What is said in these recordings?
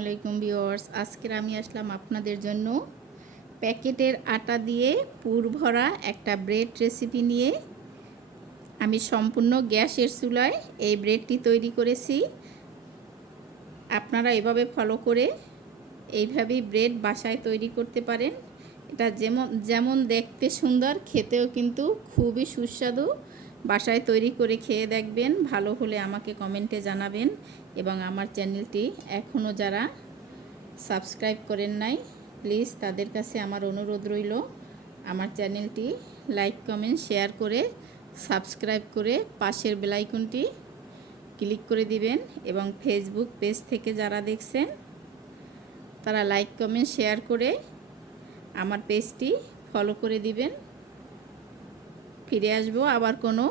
আলাইকুম ভিওয়ার্স আজকের আমি আসলাম আপনাদের জন্য প্যাকেটের আটা দিয়ে পুর ভরা একটা ব্রেড রেসিপি নিয়ে। আমি সম্পূর্ণ গ্যাসের চুলায় এই ব্রেডটি তৈরি করেছি। আপনারা এভাবে ফলো করে এইভাবেই ব্রেড বাসায় তৈরি করতে পারেন। এটা যেমন যেমন দেখতে সুন্দর, খেতেও কিন্তু খুবই সুস্বাদু। বাসায় তৈরি করে খেয়ে দেখবেন। ভালো হলে আমাকে কমেন্টে জানাবেন এবং আমার চ্যানেলটি এখনও যারা সাবস্ক্রাইব করেন নাই, প্লিজ তাদের কাছে আমার অনুরোধ রইল, আমার চ্যানেলটি লাইক, কমেন্ট, শেয়ার করে সাবস্ক্রাইব করে পাশের বেলাইকনটি ক্লিক করে দিবেন এবং ফেসবুক পেজ থেকে যারা দেখছেন, তারা লাইক, কমেন্ট, শেয়ার করে আমার পেজটি ফলো করে দিবেন। ফিরে আসব আবার কোনো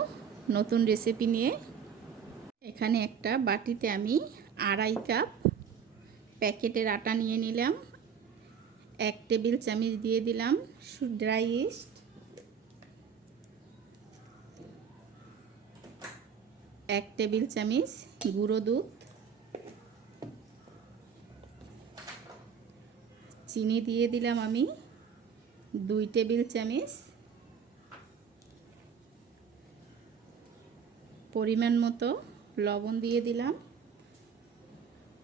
নতুন রেসিপি নিয়ে। এখানে একটা বাটিতে আমি আড়াই কাপ প্যাকেটের আটা নিয়ে নিলাম। এক টেবিল চামচ দিয়ে দিলাম ড্রাই ইস্ট এক টেবিল চামচ গুঁড়ো দুধ। চিনি দিয়ে দিলাম আমি। দুই টেবিল চামচ পরিমাণ মতো লবণ দিয়ে দিলাম।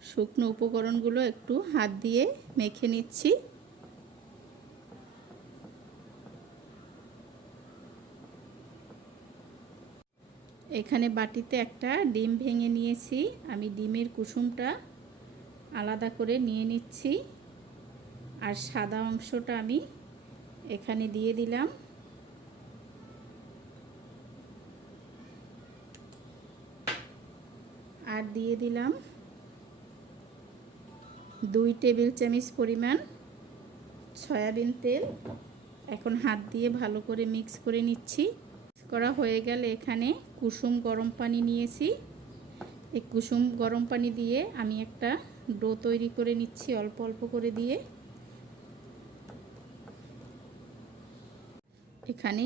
শুকনো উপকরণগুলো একটু হাত দিয়ে মেখে নিচ্ছি। এখানে বাটিতে একটা ডিম ভেঙে নিয়েছি। আমি ডিমের কুসুমটা আলাদা করে নিয়ে নিচ্ছি। আর সাদা অংশটা আমি এখানে দিয়ে দিলাম আর দিয়ে দিলাম দুই টেবিল চামচ পরিমাণ সয়াবিন তেল। এখন হাত দিয়ে ভালো করে মিক্স করে নিচ্ছি। করা হয়ে গেলে এখানে কুসুম গরম পানি নিয়েছি। এই কুসুম গরম পানি দিয়ে আমি একটা ডো তৈরি করে নিচ্ছি অল্প অল্প করে দিয়ে। এখানে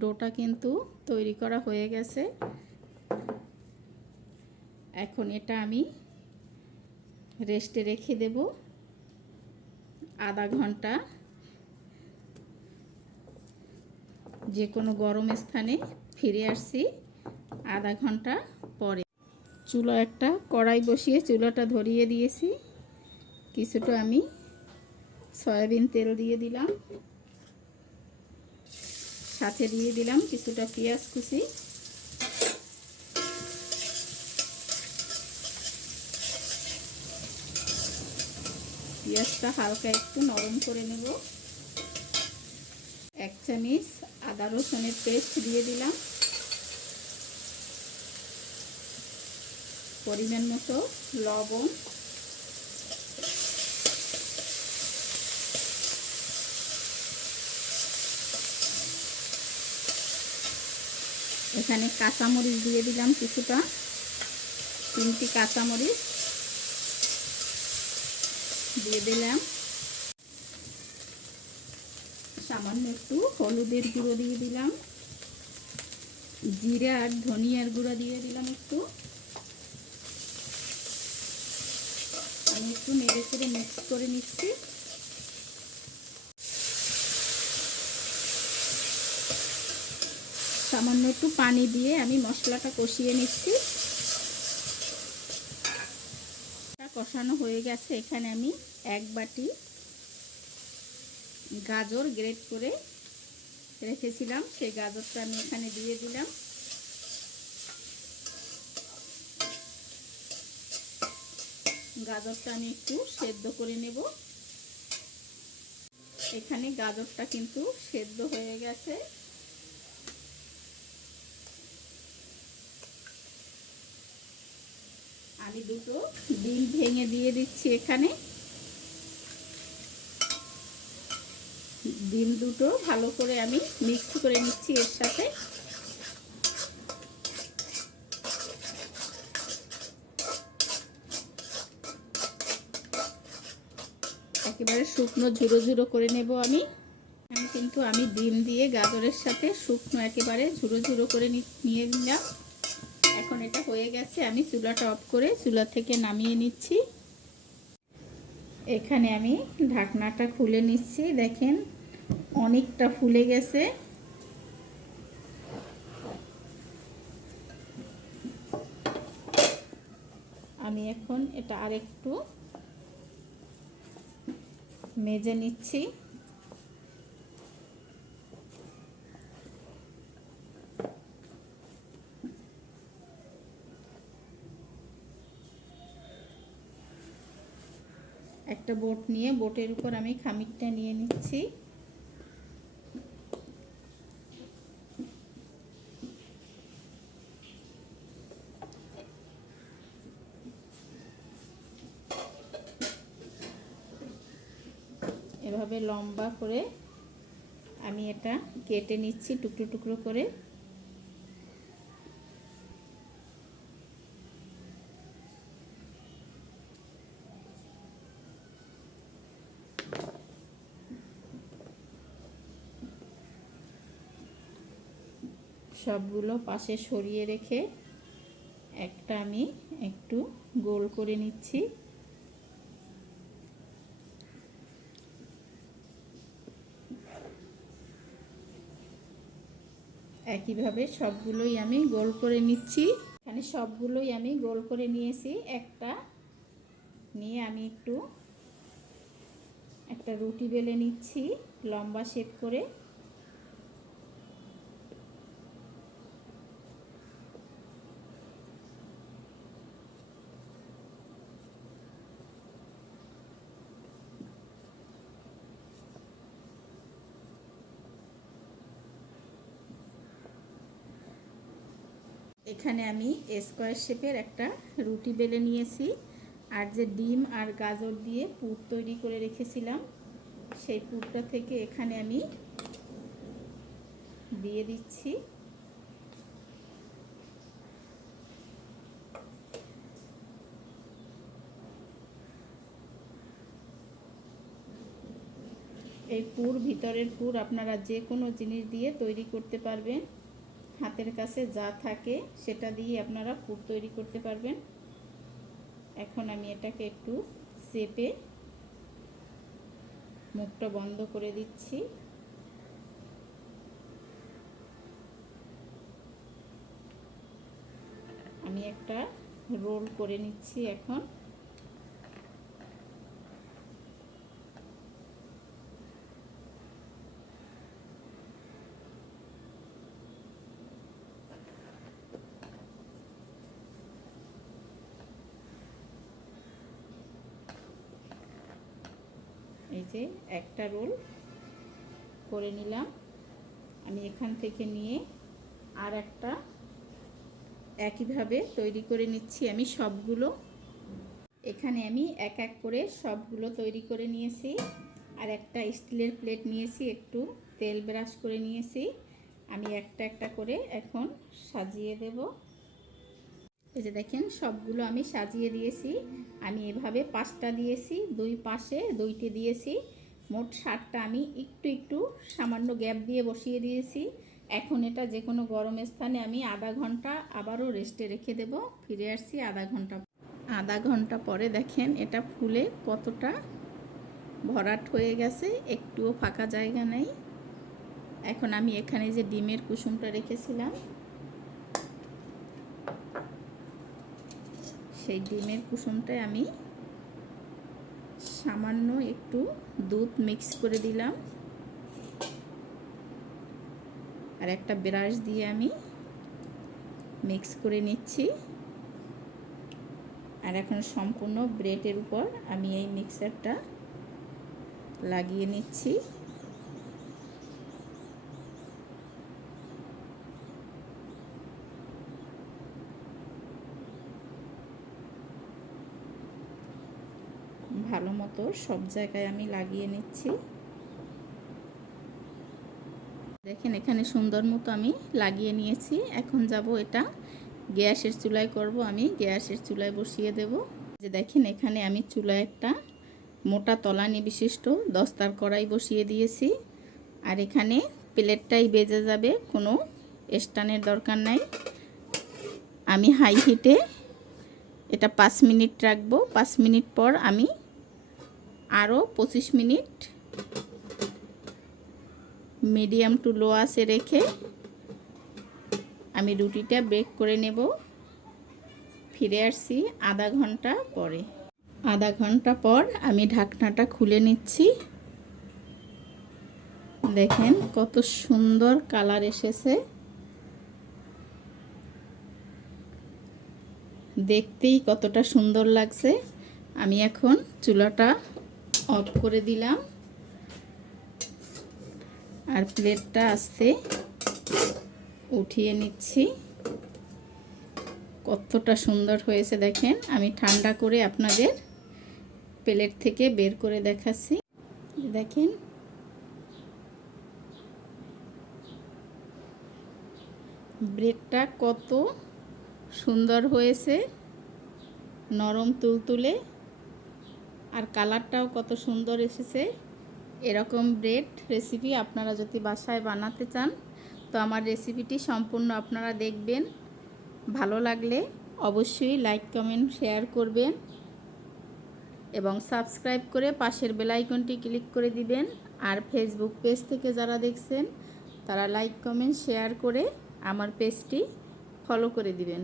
ডোটা কিন্তু তৈরি করা হয়ে গেছে। এখন এটা আমি রেস্টে রেখে দেব আধা ঘণ্টা। যে কোনো গরম স্থানে ফিরে আসছি আধা ঘণ্টা পরে। চুলো একটা কড়াই বসিয়ে চুলোটা ধরিয়ে দিয়েছি। কিছুটা আমি সয়াবিন তেল দিয়ে দিলাম। সাথে দিয়ে দিলাম কিছুটা পেঁয়াজ কুচি। পেঁয়াজটা হালকা একটু নরম করে নেব। এক চামচ আদা রসুনের পেস্ট দিয়ে দিলাম। পরিমাণ মতো লবণ। এখানে কাঁচামরিচ দিয়ে দিলাম কিছুটা। তিনটি কাঁচামরিচ। দিয়ে দিলাম। সামান্য একটু হলুদের গুঁড়ো দিয়ে দিলাম। জিরা আর ধনিয়ার গুঁড়ো দিয়ে দিলাম একটু। আমি একটু নেড়ে চেড়ে মিক্স করে নিচ্ছি। সামান্য একটু পানি দিয়ে আমি মশলাটা কষিয়ে নিচ্ছি। কষানো হয়ে গেছে, এখানে আমি এক বাটি গাজর গ্রেট করে রেখেছিলাম। সেই গাজরটা আমি এখানে দিয়ে দিলাম। গাজরটা আমি একটু সেদ্ধ করে নেব। এখানে গাজরটা কিন্তু সেদ্ধ হয়ে গেছে। আমি দুটো ডিম ভেঙে দিয়ে দিচ্ছি এখানে। ডিম দুটো ভালো করে আমি মিক্স করে নিচ্ছি এর সাথে। একেবারে শুকনো ঝুরো ঝুড়ো করে নেব আমি। কিন্তু আমি ডিম দিয়ে গাজরের সাথে শুকনো একেবারে ঝুরো ঝুড়ো করে নিয়ে নিলাম। এখন এটা হয়ে গেছে, আমি চুলাটা অফ করে চুলা থেকে নামিয়ে নিচ্ছি। এখানে আমি ঢাকনাটা খুলে নিচ্ছি, দেখেন অনেকটা ফুলে গেছে। আমি এখন এটা আরেকটু মেজে নিচ্ছি। একটা বোট নিয়ে, বোটের উপর আমি খামিরটা নিয়ে নিচ্ছি। এভাবে লম্বা করে আমি এটা কেটে নিচ্ছি, টুকরো টুকরো করে। সবগুলো পাশে সরিয়ে রেখে একটা আমি একটু গোল করে নিচ্ছি। একইভাবে সবগুলোই আমি গোল করে নিচ্ছি। এখানে সবগুলোই আমি গোল করে নিয়েছি। একটা নিয়ে আমি একটু একটা রুটি বেলে নিচ্ছি লম্বা শেপ করে। এখানে আমি স্কোয়ার শেপের একটা রুটি বেলে নিয়েছি। আর যে ডিম আর গাজর দিয়ে পুর তৈরি করে রেখেছিলাম, সেই পুরটা থেকে এখানে আমি দিয়ে দিচ্ছি। এই পুর, ভিতরের পুর আপনারা যে কোনো জিনিস দিয়ে তৈরি করতে পারবেন। হাতের কাছে যা থাকে সেটা দিয়ে আপনারা পুর তৈরি করতে পারবেন। এখন আমি এটাকে একটু চেপে মুখটা বন্ধ করে দিচ্ছি। আমি একটা রোল করে নিচ্ছি এখন। এই যে একটা রোল করে নিলাম। আমি এখান থেকে নিয়ে আর একটা একইভাবে তৈরি করে নিচ্ছি আমি সবগুলো। এখানে আমি এক এক করে সবগুলো তৈরি করে নিয়েছি। আর একটা স্টিলের প্লেট নিয়েছি, একটু তেল ব্রাশ করে নিয়েছি। আমি একটা একটা করে এখন সাজিয়ে দেবো। এই যে দেখেন, সবগুলো আমি সাজিয়ে দিয়েছি। আমি এভাবে পাঁচটা দিয়েছি, দুই পাশে দুইটি দিয়েছি। মোট ষাটটা আমি একটু একটু সামান্য গ্যাপ দিয়ে বসিয়ে দিয়েছি। এখন এটা যে কোনো গরম স্থানে আমি আধা ঘণ্টা আবারও রেস্টে রেখে দেব। ফিরে আসছি আধা ঘণ্টা আধা ঘণ্টা পরে দেখেন এটা ফুলে কতটা ভরাট হয়ে গেছে, একটুও ফাঁকা জায়গা নেই। এখন আমি এখানে যে ডিমের কুসুমটা রেখেছিলাম সেই ডিমের কুসুমটায় আমি সামান্য একটু দুধ মিক্স করে দিলাম। আর একটা ব্রাশ দিয়ে আমি মিক্স করে নিচ্ছি। আর এখন সম্পূর্ণ ব্রেডের উপর আমি এই মিক্সারটা লাগিয়ে নিচ্ছি ভালো মতো সব জায়গায় আমি লাগিয়ে নিচ্ছি। দেখেন, এখানে সুন্দর মতো আমি লাগিয়ে নিয়েছি। এখন যাব এটা গ্যাসের চুলায় করব। আমি গ্যাসের চুলায় বসিয়ে দেব। যে দেখেন, এখানে আমি চুলায় একটা মোটা তলানি বিশিষ্ট দস্তার কড়াই বসিয়ে দিয়েছি। আর এখানে প্লেটটাই বেজে যাবে, কোনো স্টানের দরকার নাই। আমি হাই হিটে এটা পাঁচ মিনিট রাখব। পাঁচ মিনিট পর আমি আরও পঁচিশ মিনিট। মিডিয়াম টু লো আসে রেখে আমি রুটিটা বেক করে নেব। ফিরে আসছি আধা ঘণ্টা পরে। আধা ঘণ্টা পর আমি ঢাকনাটা খুলে নিচ্ছি। দেখেন কত সুন্দর কালার এসেছে। দেখতেই কতটা সুন্দর লাগছে। আমি এখন চুলাটা অফ করে দিলাম। আর প্লেটটা আস্তে উঠিয়ে নিচ্ছি। কতটা সুন্দর হয়েছে দেখেন। আমি ঠান্ডা করে আপনাদের প্লেট থেকে বের করে দেখাচ্ছি। দেখেন। ব্রেডটা কত সুন্দর হয়েছে। নরম তুলতুলে। আর কালারটাও কত সুন্দর এসেছে। এরকম ব্রেড রেসিপি আপনারা যদি বাসায় বানাতে চান, তো আমার রেসিপিটি সম্পূর্ণ আপনারা দেখবেন। ভালো লাগলে অবশ্যই লাইক কমেন্ট শেয়ার করবেন এবং সাবস্ক্রাইব করে পাশের বেলাইকনটি ক্লিক করে দিবেন। আর ফেসবুক পেজ থেকে যারা দেখছেন, তারা লাইক কমেন্ট শেয়ার করে আমার পেজটি ফলো করে দিবেন।